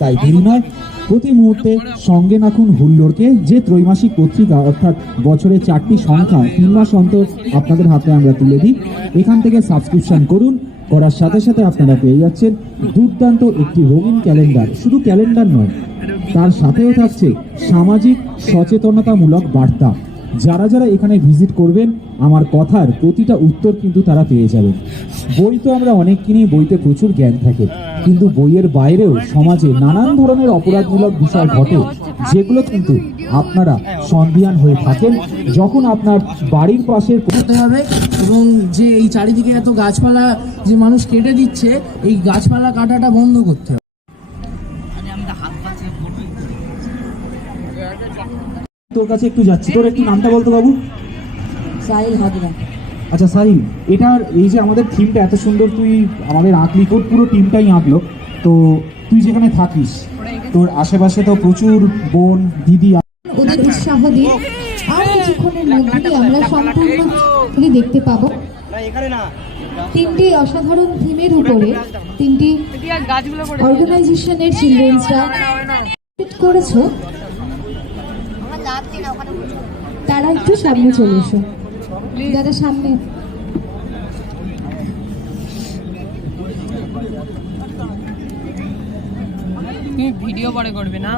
তাই দেরি নয়, প্রতি মুহূর্তে সঙ্গে রাখুন হুল্লোড়কে, যে ত্রৈমাসিক পত্রিকা অর্থাৎ বছরের 4টি সংখ্যা 3 মাস অন্তর আপনাদের হাতে আমরা তুলে দিই। এখান থেকে সাবস্ক্রিপশন করুন, করার সাথে সাথে আপনারা পেয়ে যাচ্ছেন দুর্দান্ত একটি রঙিন ক্যালেন্ডার। শুধু ক্যালেন্ডার নয়, তার সাথেও থাকছে সামাজিক সচেতনতামূলক বার্তা। যারা যারা এখানে ভিজিট করবেন, আমার কথার প্রতিটা উত্তর কিন্তু তারা পেয়ে যাবেন। বই তো আমরা অনেক কিনি, বইতে প্রচুর জ্ঞান থাকে, কিন্তু বইয়ের বাইরেও সমাজে নানান ধরনের অপরাধমূলক বিষয় ঘটে, যেগুলো কিন্তু আপনারা সন্দিহান হয়ে থাকেন যখন আপনার বাড়ির পাশের করতে হবে। এবং যে এই চারিদিকে এত গাছপালা যে মানুষ কেটে দিচ্ছে, এই গাছপালা কাটাটা বন্ধ করতে হবে। তোর কাছে একটু যাচ্ছি, তোর একটু নামটা বলতো বাবু। সাহিল হাজরা। আচ্ছা সাহিল, এটার এই যে আমাদের থিমটা এত সুন্দর তুই আমাদের আঁকলি, তোর পুরো টিমটাই আঁকলো। তো তুই যেখানে থাকিস, তোর আশেপাশে তো প্রচুর বোন দিদি, ওদের উৎসাহ দিন। আর কিছুক্ষণের মধ্যেই আমরা সম্পূর্ণ দেখতে পাবো। তিনটি অসাধারণ থিমের উপরে তিনটি অর্গানাইজেশনের চিলড্রেন্সরা করেছো। তারা একটু সামনে চলে এসো, যারা সামনে। তুমি ভিডিও পরে করবে না?